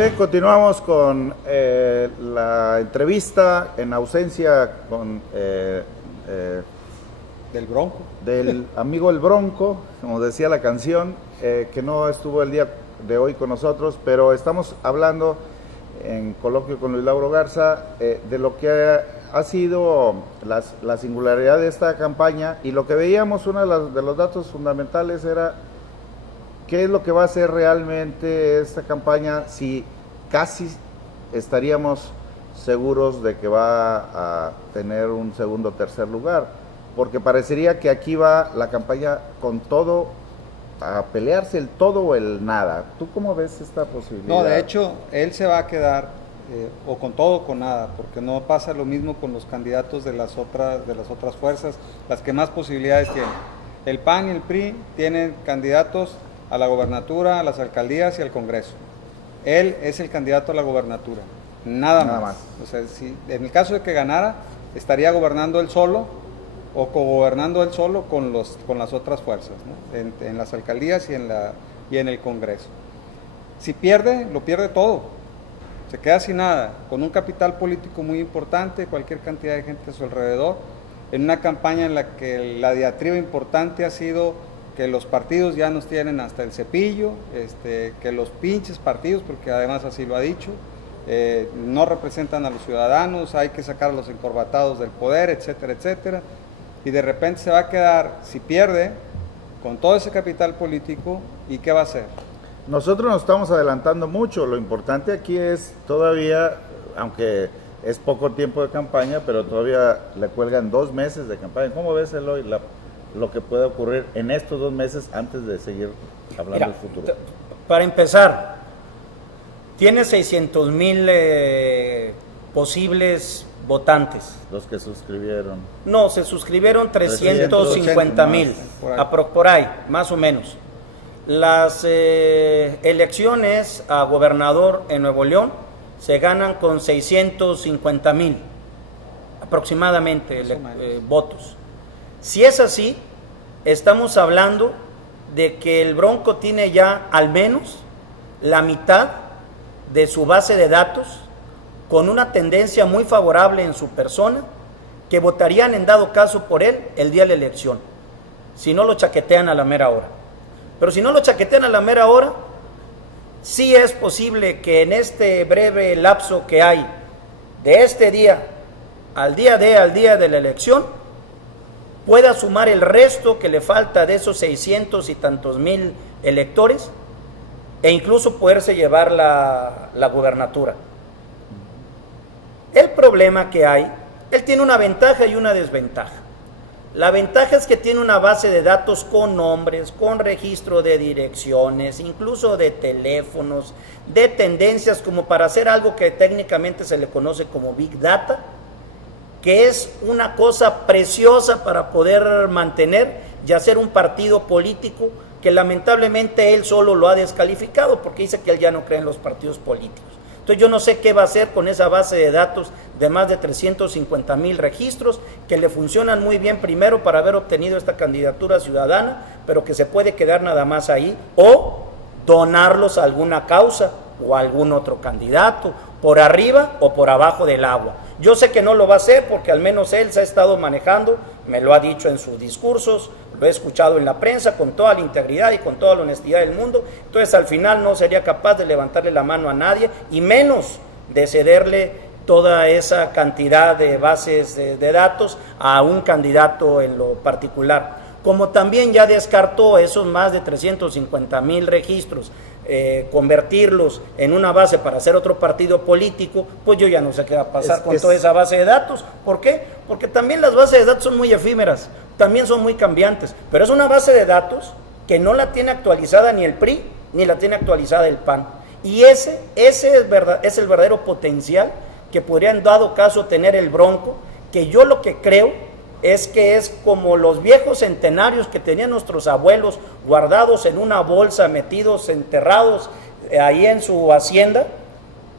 bien, continuamos con la entrevista en ausencia con del Bronco. Del amigo El Bronco, como decía la canción, que no estuvo el día de hoy con nosotros, pero estamos hablando en coloquio con Luis Lauro Garza de lo que ha sido la singularidad de esta campaña, y lo que veíamos, uno de los datos fundamentales era qué es lo que va a hacer realmente esta campaña, si casi estaríamos seguros de que va a tener un segundo o tercer lugar, porque parecería que aquí va la campaña con todo, a pelearse el todo o el nada. ¿Tú cómo ves esta posibilidad? No, de hecho, él se va a quedar o con todo o con nada, porque no pasa lo mismo con los candidatos de las otras fuerzas, las que más posibilidades tienen. El PAN y el PRI tienen candidatos a la gobernatura, a las alcaldías y al Congreso. Él es el candidato a la gobernatura, nada más. O sea, si en el caso de que ganara, estaría gobernando él solo o cogobernando él solo con las otras fuerzas, ¿no? en las alcaldías y en el Congreso. Si pierde, lo pierde todo, se queda sin nada, con un capital político muy importante, cualquier cantidad de gente a su alrededor, en una campaña en la que la diatriba importante ha sido que los partidos ya nos tienen hasta el cepillo, que los pinches partidos, porque además así lo ha dicho, no representan a los ciudadanos, hay que sacar a los encorbatados del poder, etcétera, etcétera, y de repente se va a quedar, si pierde, con todo ese capital político, ¿y qué va a hacer? Nosotros nos estamos adelantando mucho, lo importante aquí es todavía, aunque es poco tiempo de campaña, pero todavía le cuelgan 2 meses de campaña. ¿Cómo ves, Eloy, lo que puede ocurrir en estos 2 meses antes de seguir hablando del futuro? Para empezar, tiene 600,000 posibles votantes. Los que suscribieron. No, se suscribieron 350,000, por ahí, más o menos. Las elecciones a gobernador en Nuevo León se ganan con 650,000 aproximadamente votos. Si es así, estamos hablando de que el Bronco tiene ya al menos la mitad de su base de datos con una tendencia muy favorable en su persona, que votarían en dado caso por él el día de la elección, si no lo chaquetean a la mera hora. Pero si no lo chaquetean a la mera hora, sí es posible que en este breve lapso que hay de este día al día de la elección, pueda sumar el resto que le falta de esos 600 y tantos mil electores e incluso poderse llevar la gubernatura. El problema que hay, él tiene una ventaja y una desventaja. La ventaja es que tiene una base de datos con nombres, con registro de direcciones, incluso de teléfonos, de tendencias, como para hacer algo que técnicamente se le conoce como Big Data, que es una cosa preciosa para poder mantener y hacer un partido político que lamentablemente él solo lo ha descalificado, porque dice que él ya no cree en los partidos políticos. Entonces yo no sé qué va a hacer con esa base de datos de más de 350,000 registros, que le funcionan muy bien primero para haber obtenido esta candidatura ciudadana, pero que se puede quedar nada más ahí, o donarlos a alguna causa o a algún otro candidato, por arriba o por abajo del agua. Yo sé que no lo va a hacer porque al menos él se ha estado manejando, me lo ha dicho en sus discursos, lo he escuchado en la prensa con toda la integridad y con toda la honestidad del mundo. Entonces al final no sería capaz de levantarle la mano a nadie, y menos de cederle toda esa cantidad de bases de datos a un candidato en lo particular. Como también ya descartó esos más de 350,000 registros, convertirlos en una base para hacer otro partido político, pues yo ya no sé qué va a pasar con toda esa base de datos. ¿Por qué? Porque también las bases de datos son muy efímeras, también son muy cambiantes, pero es una base de datos que no la tiene actualizada ni el PRI, ni la tiene actualizada el PAN, y ese es el verdadero potencial que podría en dado caso tener el Bronco, que yo lo que creo es que es como los viejos centenarios que tenían nuestros abuelos guardados en una bolsa, metidos, enterrados ahí en su hacienda,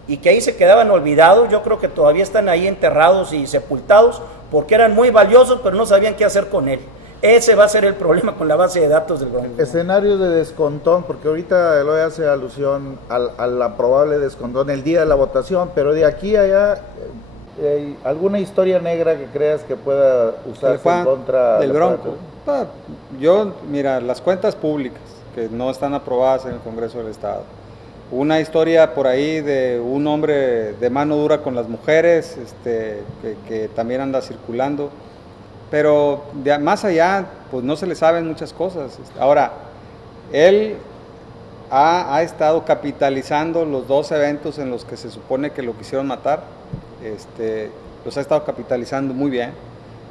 y que ahí se quedaban olvidados. Yo creo que todavía están ahí enterrados y sepultados porque eran muy valiosos, pero no sabían qué hacer con él. Ese va a ser el problema con la base de datos del Bronco. Escenario de descontón, porque ahorita Eloy hace alusión a la probable descontón el día de la votación, pero de aquí a allá, ¿alguna historia negra que creas que pueda usarse en contra del Bronco? Mira, las cuentas públicas que no están aprobadas en el Congreso del Estado. Una historia por ahí de un hombre de mano dura con las mujeres, que también anda circulando. Pero más allá, pues no se le saben muchas cosas. Ahora, él ha estado capitalizando los 2 eventos en los que se supone que lo quisieron matar. Los ha estado capitalizando muy bien.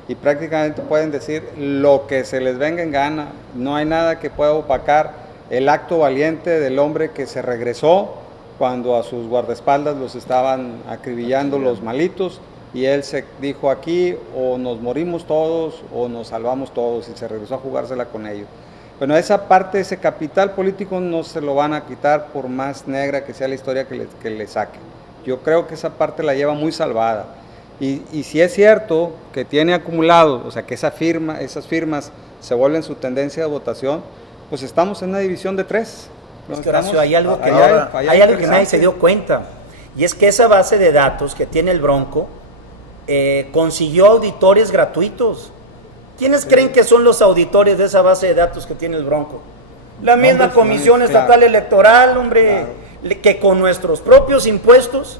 Y prácticamente pueden decir lo que se les venga en gana. No hay nada que pueda opacar el acto valiente del hombre que se regresó cuando a sus guardaespaldas los estaban acribillando los malitos. Y él se dijo, aquí o nos morimos todos o nos salvamos todos, y se regresó a jugársela con ellos. Bueno, esa parte, ese capital político no se lo van a quitar por más negra que sea la historia que le saquen. Yo creo que esa parte la lleva muy salvada. Y si es cierto que tiene acumulado, o sea, que esas firmas se vuelven su tendencia de votación, pues estamos en una división de 3. Es que, Horacio, hay algo que nadie se dio cuenta, y es que esa base de datos que tiene el Bronco consiguió auditores gratuitos. ¿Quiénes creen que son los auditores de esa base de datos que tiene el Bronco? La misma Comisión Estatal Electoral, hombre, que con nuestros propios impuestos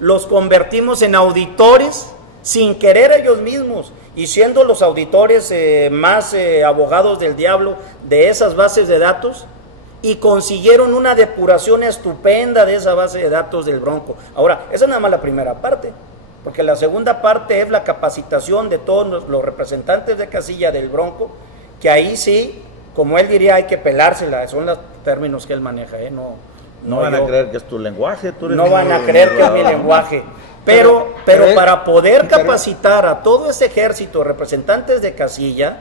los convertimos en auditores sin querer ellos mismos, y siendo los auditores más abogados del diablo de esas bases de datos, y consiguieron una depuración estupenda de esa base de datos del Bronco. Ahora, esa es nada más la primera parte, porque la segunda parte es la capacitación de todos los representantes de casilla del Bronco, que ahí sí, como él diría, hay que pelársela, son los términos que él maneja, no van a creer que es tu lenguaje, no van a creer que es mi lenguaje, pero para poder capacitar a todo ese ejército de representantes de casilla,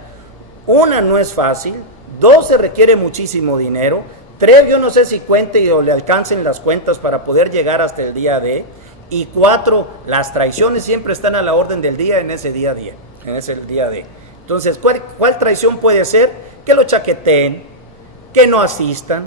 una, no es fácil; 2, se requiere muchísimo dinero; 3, yo no sé si cuente o le alcancen las cuentas para poder llegar hasta el día D; y 4, las traiciones siempre están a la orden del día en ese día D. Entonces, ¿cuál traición puede ser? Que lo chaqueteen, que no asistan,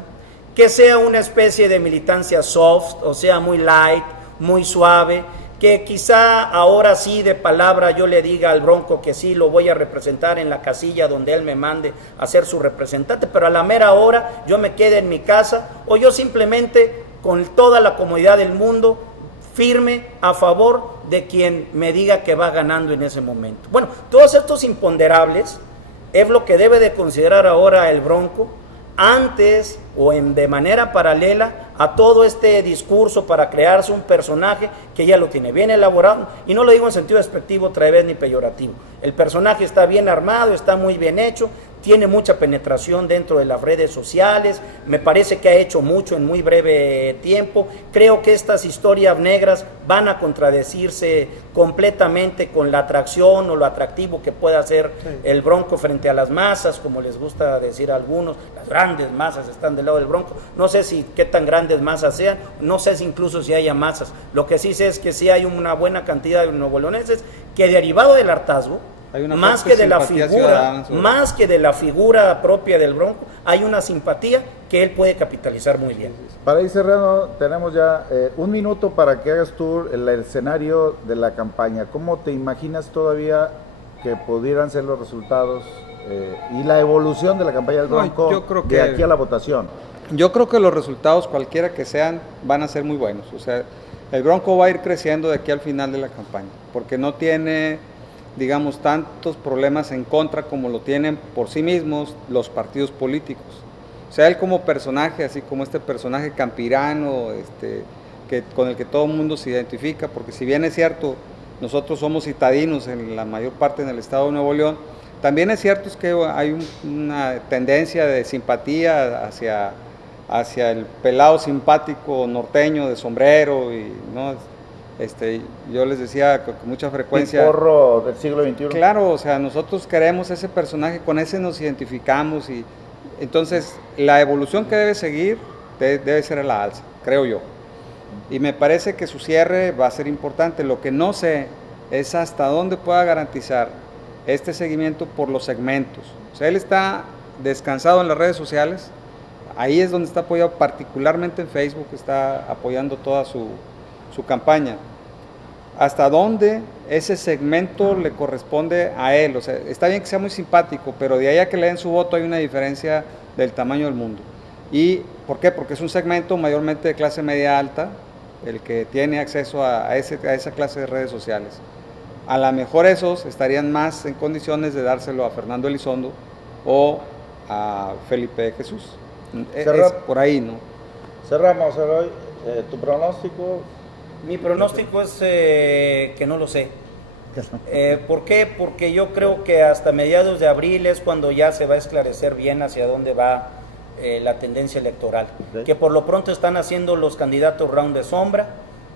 que sea una especie de militancia soft, o sea, muy light, muy suave, que quizá ahora sí de palabra yo le diga al Bronco que sí lo voy a representar en la casilla donde él me mande a ser su representante, pero a la mera hora yo me quede en mi casa, o yo simplemente con toda la comodidad del mundo firme a favor de quien me diga que va ganando en ese momento. Bueno, todos estos imponderables es lo que debe de considerar ahora el Bronco, antes o de manera paralela a todo este discurso para crearse un personaje que ya lo tiene bien elaborado, y no lo digo en sentido despectivo otra vez ni peyorativo. El personaje está bien armado, está muy bien hecho, tiene mucha penetración dentro de las redes sociales, me parece que ha hecho mucho en muy breve tiempo. Creo que estas historias negras van a contradecirse completamente con la atracción o lo atractivo que pueda hacer el Bronco frente a las masas, como les gusta decir a algunos. Las grandes masas están del lado del Bronco. No sé si qué tan grandes masas sean, no sé si incluso si haya masas. Lo que sí sé es que sí hay una buena cantidad de nuevoleoneses que, derivado del hartazgo, más que de la figura propia del Bronco, hay una simpatía que él puede capitalizar muy bien. Para ir cerrando, tenemos ya 1 minuto para que hagas tú el escenario de la campaña. ¿Cómo te imaginas todavía que pudieran ser los resultados y la evolución de la campaña del Bronco de aquí a la votación? Yo creo que los resultados, cualquiera que sean, van a ser muy buenos. O sea, el Bronco va a ir creciendo de aquí al final de la campaña, porque no tiene, digamos, tantos problemas en contra como lo tienen por sí mismos los partidos políticos. O sea, él como personaje, así como este personaje campirano, con el que todo el mundo se identifica, porque si bien es cierto, nosotros somos citadinos en la mayor parte en el estado de Nuevo León, también es cierto es que hay una tendencia de simpatía hacia el pelado simpático norteño de sombrero, y ¿no? Yo les decía con mucha frecuencia, el porro del siglo XXI. Claro, o sea, nosotros queremos ese personaje, con ese nos identificamos, y entonces la evolución que debe seguir debe ser a la alza, creo yo. Y me parece que su cierre va a ser importante. Lo que no sé es hasta dónde pueda garantizar este seguimiento por los segmentos. O sea, él está descansado en las redes sociales, ahí es donde está apoyado, particularmente en Facebook, está apoyando toda su campaña. Hasta dónde ese segmento le corresponde a él, o sea, está bien que sea muy simpático, pero de ahí a que le den su voto hay una diferencia del tamaño del mundo. ¿Y por qué? Porque es un segmento mayormente de clase media alta, el que tiene acceso a esa clase de redes sociales. A lo mejor esos estarían más en condiciones de dárselo a Fernando Elizondo o a Felipe Jesús. Es por ahí, ¿no? Cerramos, Eloy. ¿Tu pronóstico? Mi pronóstico es que no lo sé. ¿Por qué? Porque yo creo que hasta mediados de abril es cuando ya se va a esclarecer bien hacia dónde va la tendencia electoral. Okay. Que por lo pronto están haciendo los candidatos round de sombra,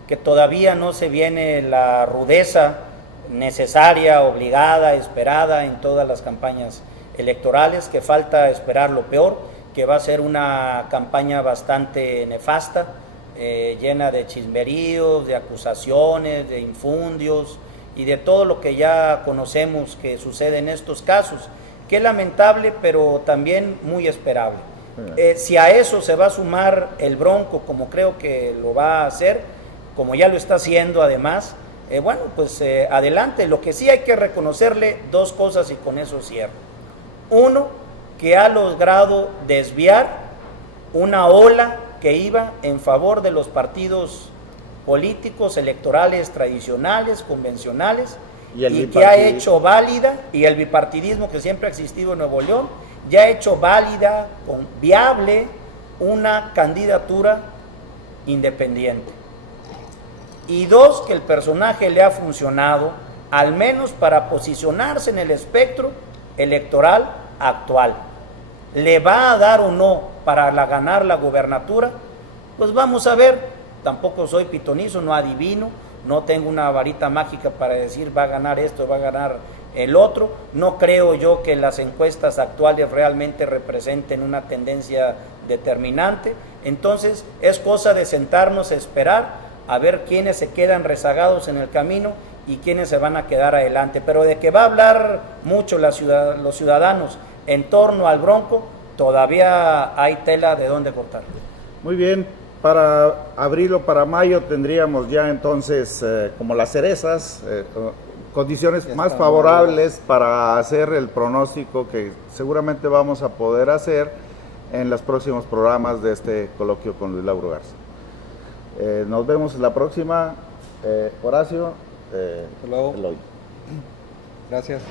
que todavía no se viene la rudeza necesaria, obligada, esperada en todas las campañas electorales, que falta esperar lo peor, que va a ser una campaña bastante nefasta, llena de chismeríos, de acusaciones, de infundios y de todo lo que ya conocemos que sucede en estos casos, que es lamentable pero también muy esperable. Si a eso se va a sumar el Bronco, como creo que lo va a hacer, como ya lo está haciendo además, bueno, pues adelante. Lo que sí hay que reconocerle dos cosas y con eso cierro. Uno, que ha logrado desviar una ola que iba en favor de los partidos políticos electorales tradicionales, convencionales, y que ha hecho válida, y el bipartidismo que siempre ha existido en Nuevo León, ya ha hecho válida, viable, una candidatura independiente. Y dos, que el personaje le ha funcionado, al menos para posicionarse en el espectro electoral actual. ¿Le va a dar o no para ganar la gubernatura? Pues vamos a ver. Tampoco soy pitonizo, no adivino, no tengo una varita mágica para decir va a ganar esto, va a ganar el otro. No creo yo que las encuestas actuales realmente representen una tendencia determinante. Entonces es cosa de sentarnos a esperar a ver quiénes se quedan rezagados en el camino y quiénes se van a quedar adelante. Pero de que va a hablar mucho los ciudadanos en torno al Bronco, todavía hay tela de dónde cortar. Muy bien, para abril o para mayo tendríamos ya entonces como las cerezas, condiciones más favorables para hacer el pronóstico que seguramente vamos a poder hacer en los próximos programas de este coloquio con Luis Lauro Garza. Nos vemos en la próxima. Horacio, Hasta luego. Eloy. Gracias.